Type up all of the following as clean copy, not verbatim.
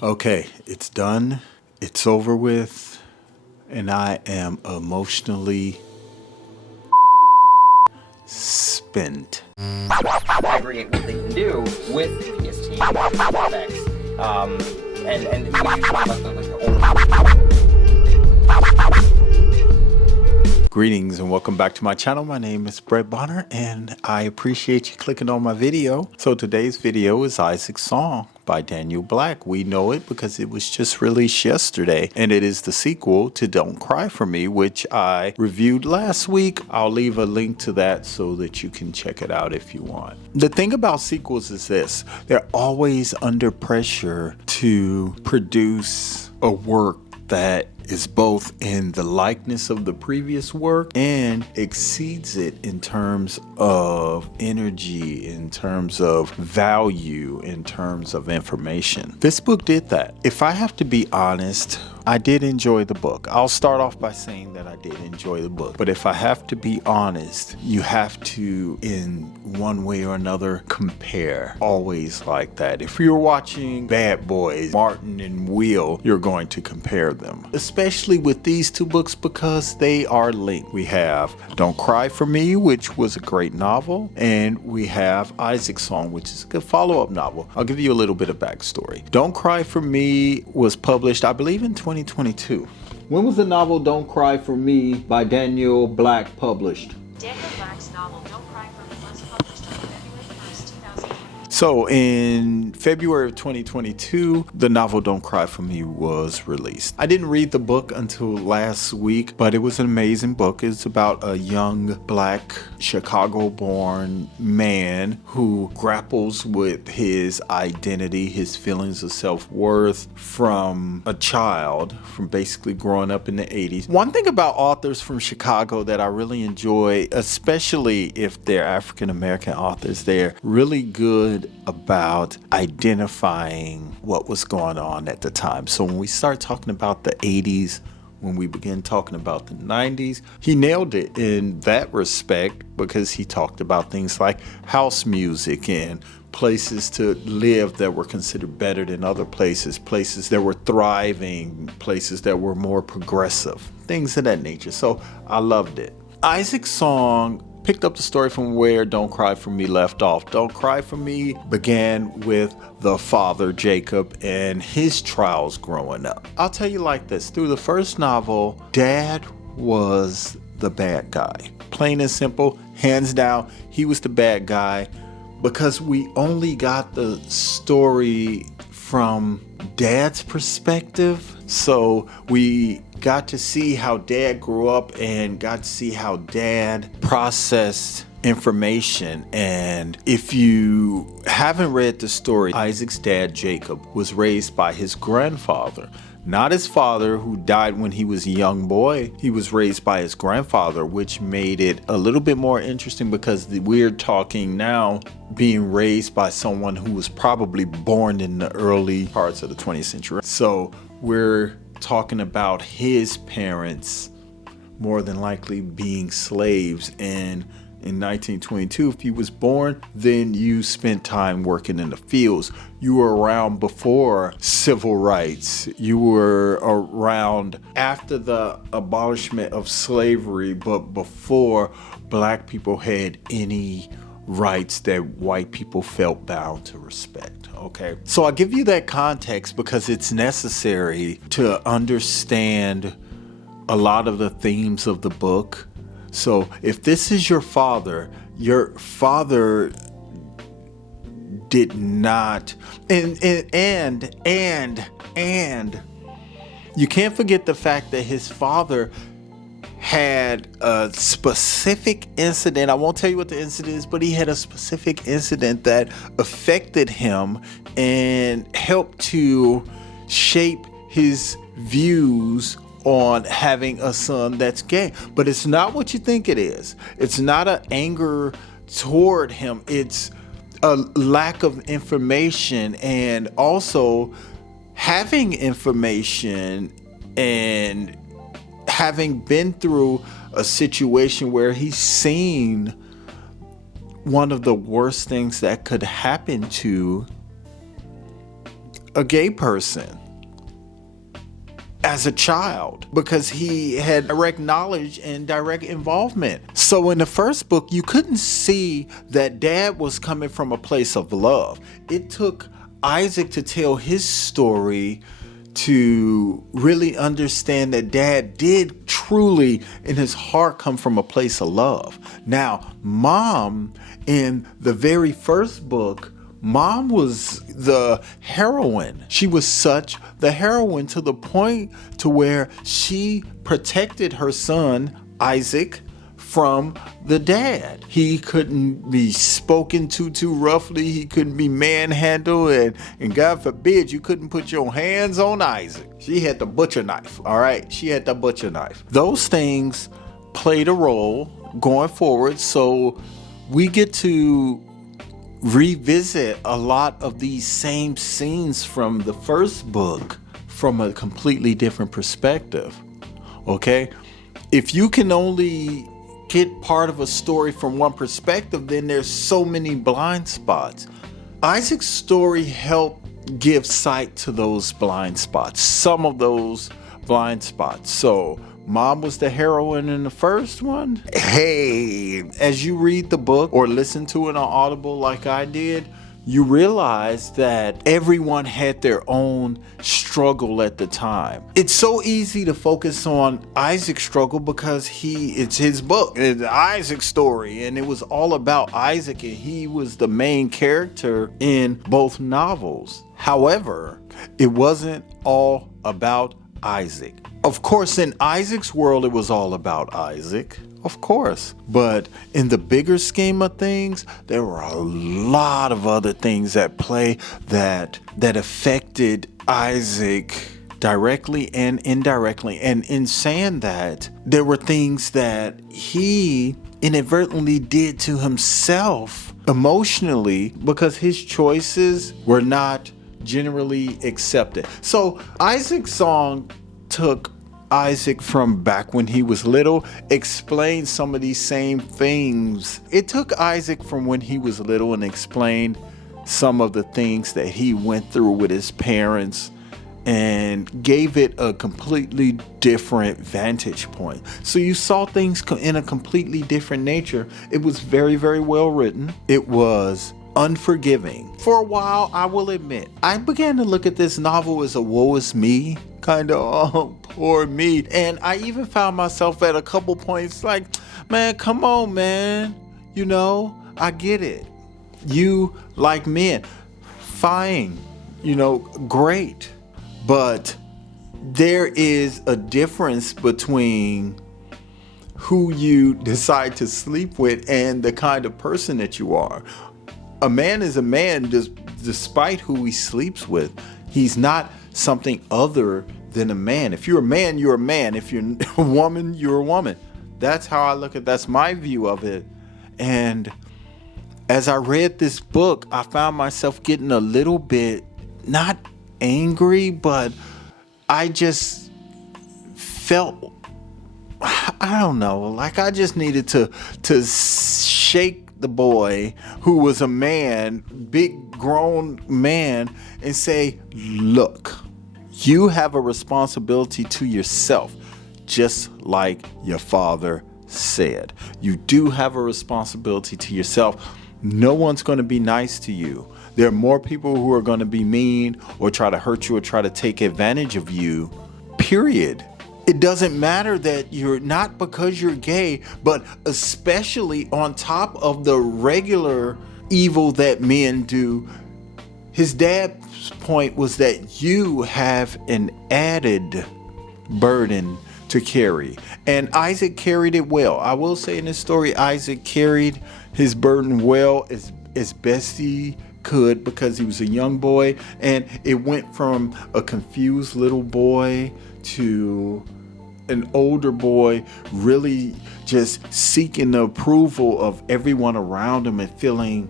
Okay, it's done. It's over with. And I am emotionally spent. Aggregate what they can do with PST effects. And we talk about Greetings and welcome back to my channel. My name is Brett Bonner and I appreciate you clicking on my video. So today's video is Isaac's Song by Daniel Black. We know it because it was just released yesterday and it is the sequel to Don't Cry For Me, which I reviewed last week. I'll leave a link to that so that you can check it out if you want. The thing about sequels is this: they're always under pressure to produce a work that is both in the likeness of the previous work and exceeds it in terms of energy, in terms of value, in terms of information. This book did that. If I have to be honest, I did enjoy the book. I'll start off by saying that I did enjoy the book. But if I have to be honest, you have to, in one way or another, compare. Always like that. If you're watching Bad Boys, Martin and Will, you're going to compare them. Especially with these two books because they are linked. We have Don't Cry For Me, which was a great novel, and we have Isaac's Song, which is a good follow-up novel. I'll give you a little bit of backstory. Don't Cry For Me was published, I believe, in 2022. When was the novel Don't Cry For Me by Daniel Black published? Daniel Black's novel Don't Cry For Me was published on February 1st, 2022. So in February of 2022, the novel Don't Cry For Me was released. I didn't read the book until last week, but it was an amazing book. It's about a young black Chicago-born man who grapples with his identity, his feelings of self-worth from a child, from basically growing up in the 80s. One thing about authors from Chicago that I really enjoy, especially if they're African-American authors, they're really good about identifying what was going on at the time. So when we start talking about the 80s, when we begin talking about the 90s, he nailed it in that respect because he talked about things like house music and places to live that were considered better than other places, places that were thriving, places that were more progressive, things of that nature. So I loved it. Isaac's Song picked up the story from where Don't Cry For Me left off. Don't Cry For Me began with the father, Jacob, and his trials growing up. I'll tell you like this. Through the first novel, Dad was the bad guy. Plain and simple, hands down, he was the bad guy because we only got the story from Dad's perspective. So we got to see how Dad grew up and got to see how Dad processed information. And if you haven't read the story, Isaac's dad, Jacob, was raised by his grandfather. Not his father, who died when he was a young boy. He was raised by his grandfather, which made it a little bit more interesting because we're talking now being raised by someone who was probably born in the early parts of the 20th century. So we're talking about his parents more than likely being slaves, and in 1922, if he was born, then you spent time working in the fields. You were around before civil rights. You were around after the abolishment of slavery, but before black people had any rights that white people felt bound to respect. Okay, so I give you that context because it's necessary to understand a lot of the themes of the book. So if this is your father did not, and you can't forget the fact that his father had a specific incident. I won't tell you what the incident is, but he had a specific incident that affected him and helped to shape his views on having a son that's gay. But it's not what you think it is. It's not an anger toward him. It's a lack of information, and also having information and having been through a situation where he's seen one of the worst things that could happen to a gay person as a child because he had direct knowledge and direct involvement. So in the first book, you couldn't see that dad was coming from a place of love. It took Isaac to tell his story to really understand that dad did truly in his heart come from a place of love. Now, mom, in the very first book, mom was the heroine. She was such the heroine to the point to where she protected her son, Isaac, from the dad. He couldn't be spoken to too roughly. He couldn't be manhandled. And God forbid you couldn't put your hands on Isaac. She had the butcher knife. All right. She had the butcher knife. Those things played a role going forward. So we get to revisit a lot of these same scenes from the first book from a completely different perspective. Okay. If you can only get part of a story from one perspective, then there's so many blind spots. Isaac's story helped give sight to those blind spots, some of those blind spots. So mom was the heroine in the first one. Hey, as you read the book or listen to it on Audible like I did, you realize that everyone had their own struggle at the time. It's so easy to focus on Isaac's struggle because it's his book. It's Isaac's story, and it was all about Isaac, and he was the main character in both novels. However, it wasn't all about Isaac. Of course, in Isaac's world, it was all about Isaac. Of course. But in the bigger scheme of things, there were a lot of other things at play that affected Isaac directly and indirectly. And in saying that, there were things that he inadvertently did to himself emotionally because his choices were not generally accepted. So Isaac's song took Isaac from back when he was little, explained some of these same things. It took Isaac from when he was little and explained some of the things that he went through with his parents and gave it a completely different vantage point. So you saw things in a completely different nature. It was very, very well written. It was unforgiving. For a while, I will admit, I began to look at this novel as a woe is me kind of, oh, poor me. And I even found myself at a couple points like, man, come on, man. You know, I get it. You like men. Fine. You know, great. But there is a difference between who you decide to sleep with and the kind of person that you are. A man is a man despite who he sleeps with. He's not something other than a man. If you're a man, you're a man. If you're a woman, you're a woman. That's how I look at it. That's my view of it. And as I read this book, I found myself getting a little bit, not angry, but I just felt, I don't know, like I just needed to shake the boy who was a man, big grown man, and say, look, you have a responsibility to yourself, just like your father said. You do have a responsibility to yourself. No one's going to be nice to you. There are more people who are going to be mean or try to hurt you or try to take advantage of you, period. It doesn't matter that you're not because you're gay, but especially on top of the regular evil that men do. His dad's point was that you have an added burden to carry. And Isaac carried it well. I will say in this story, Isaac carried his burden well as best he could because he was a young boy. And it went from a confused little boy to an older boy really just seeking the approval of everyone around him and feeling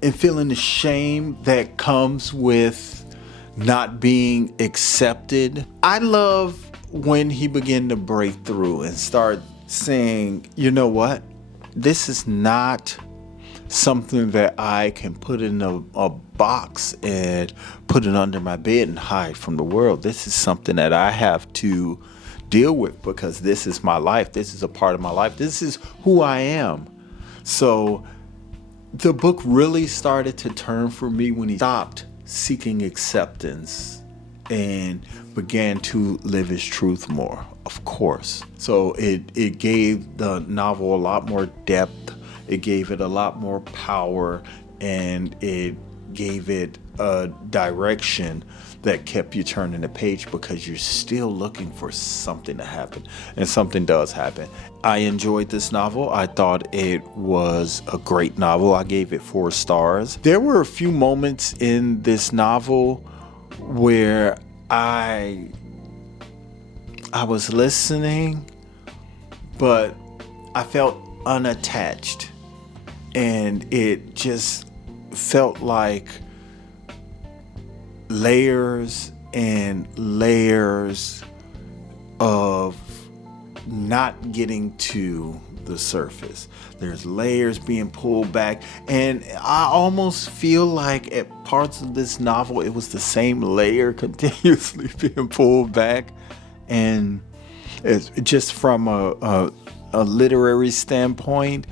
the shame that comes with not being accepted. I love when he began to break through and start saying, you know what? This is not something that I can put in a box and put it under my bed and hide from the world. This is something that I have to deal with because this is my life. This is a part of my life. This is who I am. So the book really started to turn for me when he stopped seeking acceptance and began to live his truth more, of course. So it gave the novel a lot more depth. It gave it a lot more power, and it gave it a direction that kept you turning the page because you're still looking for something to happen, and something does happen. I enjoyed this novel. I thought it was a great novel. I gave it 4 stars. There were a few moments in this novel where I was listening, but I felt unattached, and it just felt like layers and layers of not getting to the surface. There's layers being pulled back, and I almost feel like at parts of this novel it was the same layer continuously being pulled back. And it's just from a literary standpoint,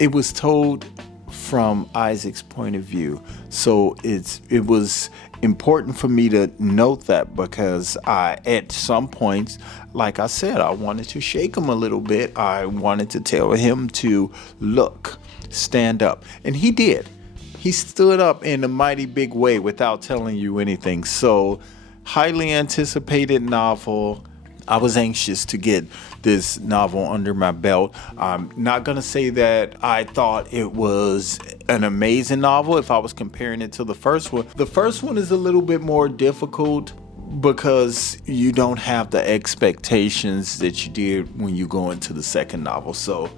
it was told from Isaac's point of view. So it was important for me to note that, because at some points, like I said, I wanted to shake him a little bit. I wanted to tell him to look, stand up. And he did. He stood up in a mighty big way without telling you anything. So, highly anticipated novel. I was anxious to get this novel under my belt. I'm not going to say that I thought it was an amazing novel if I was comparing it to the first one. The first one is a little bit more difficult because you don't have the expectations that you did when you go into the second novel. So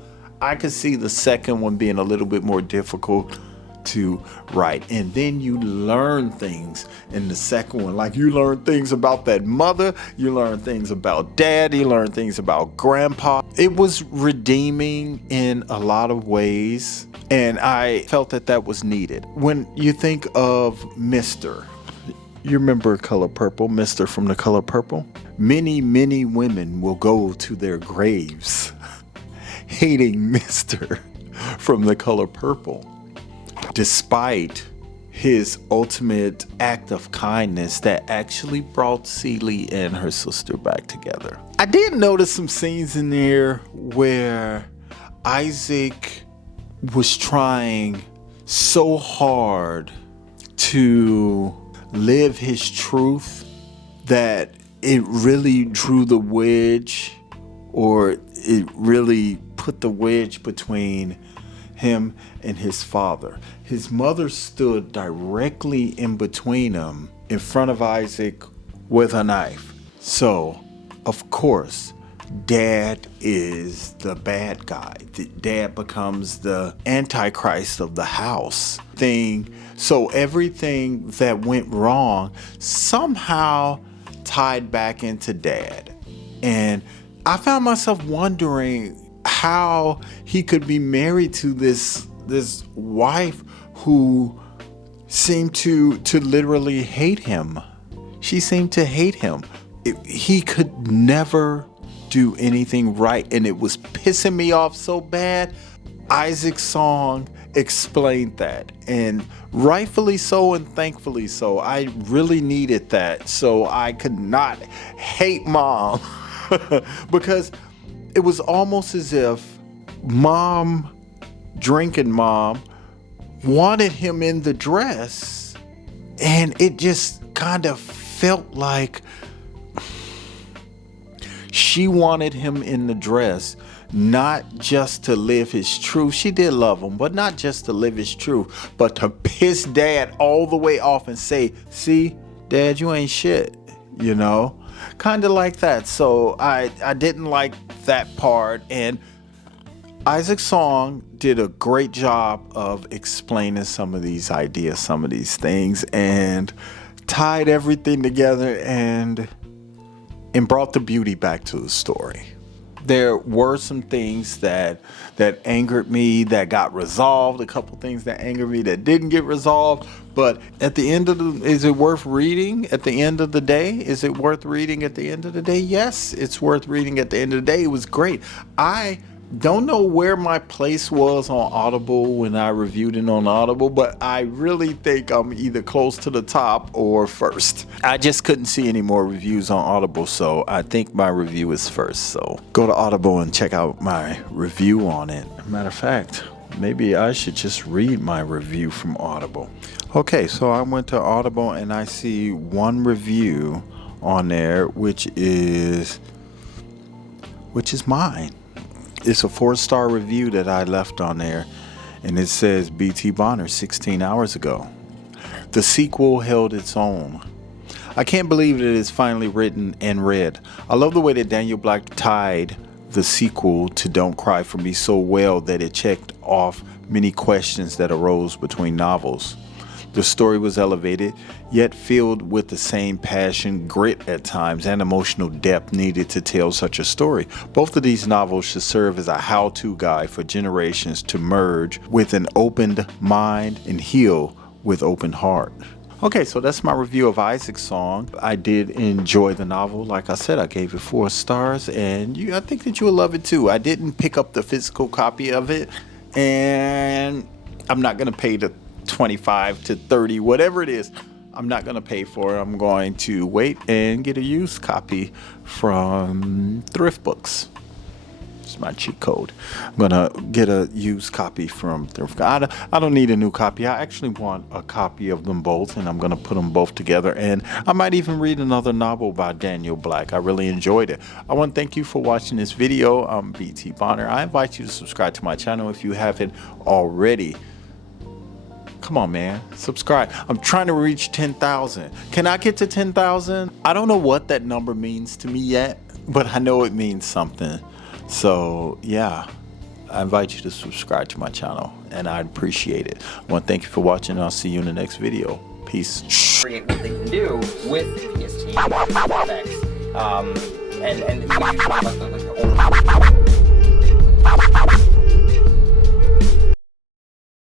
I could see the second one being a little bit more difficult to write. And then you learn things in the second one. Like, you learn things about that mother, you learn things about dad, you learn things about grandpa. It was redeeming in a lot of ways, and I felt that was needed. When you think of Mr., you remember Color Purple, Mr. from The Color Purple? Many, many women will go to their graves hating Mr. from The Color Purple, despite his ultimate act of kindness that actually brought Celie and her sister back together. I did notice some scenes in there where Isaac was trying so hard to live his truth that it really drew the wedge, or it really put the wedge between him and his father. His mother stood directly in between them, in front of Isaac, with a knife. So, of course, dad is the bad guy. Dad becomes the antichrist of the house thing. So everything that went wrong somehow tied back into dad. And I found myself wondering how he could be married to this wife who seemed to literally hate him. She seemed to hate him. He could never do anything right, and it was pissing me off so bad. Isaac's song explained that, and rightfully so and thankfully so. I really needed that so I could not hate mom because it was almost as if drinking mom wanted him in the dress, and it just kind of felt like she wanted him in the dress, not just to live his truth. She did love him, but not just to live his truth, but to piss dad all the way off and say, see, dad, you ain't shit, you know? Kind of like that. So I didn't like that part. And Isaac's song did a great job of explaining some of these ideas, some of these things, and tied everything together and brought the beauty back to the story. There were some things that angered me that got resolved, a couple things that angered me that didn't get resolved. But at the end of is it worth reading at the end of the day? Is it worth reading at the end of the day? Yes, it's worth reading at the end of the day. It was great. I don't know where my place was on Audible when I reviewed it on Audible, but I really think I'm either close to the top or first. I just couldn't see any more reviews on Audible, so I think my review is first. So go to Audible and check out my review on it. Matter of fact, maybe I should just read my review from Audible. Okay, so I went to Audible and I see one review on there, which is mine. It's a 4-star review that I left on there, and it says BT Bonner 16 hours ago. The sequel held its own. I can't believe that it's finally written and read. I love the way that Daniel Black tied the sequel to Don't Cry for Me so well that it checked off many questions that arose between novels. The story was elevated, yet filled with the same passion, grit at times, and emotional depth needed to tell such a story. Both of these novels should serve as a how-to guide for generations to merge with an opened mind and heal with open heart. Okay, so that's my review of Isaac's Song. I did enjoy the novel. Like I said, I gave it 4 stars, and I think that you will love it too. I didn't pick up the physical copy of it, and I'm not going to pay the 25 to 30, whatever it is. I'm not going to pay for it. I'm going to wait and get a used copy from Thrift Books. It's my cheat code. I'm going to get a used copy from Thrift Books. I don't need a new copy. I actually want a copy of them both, and I'm going to put them both together. And I might even read another novel by Daniel Black. I really enjoyed it. I want to thank you for watching this video. I'm BT Bonner. I invite you to subscribe to my channel if you haven't already. Come on, man. Subscribe. I'm trying to reach 10,000. Can I get to 10,000? I don't know what that number means to me yet, but I know it means something. So, yeah. I invite you to subscribe to my channel, and I'd appreciate it. I want to thank you for watching, and I'll see you in the next video. Peace. Create what they can do with PST effects. And usually like the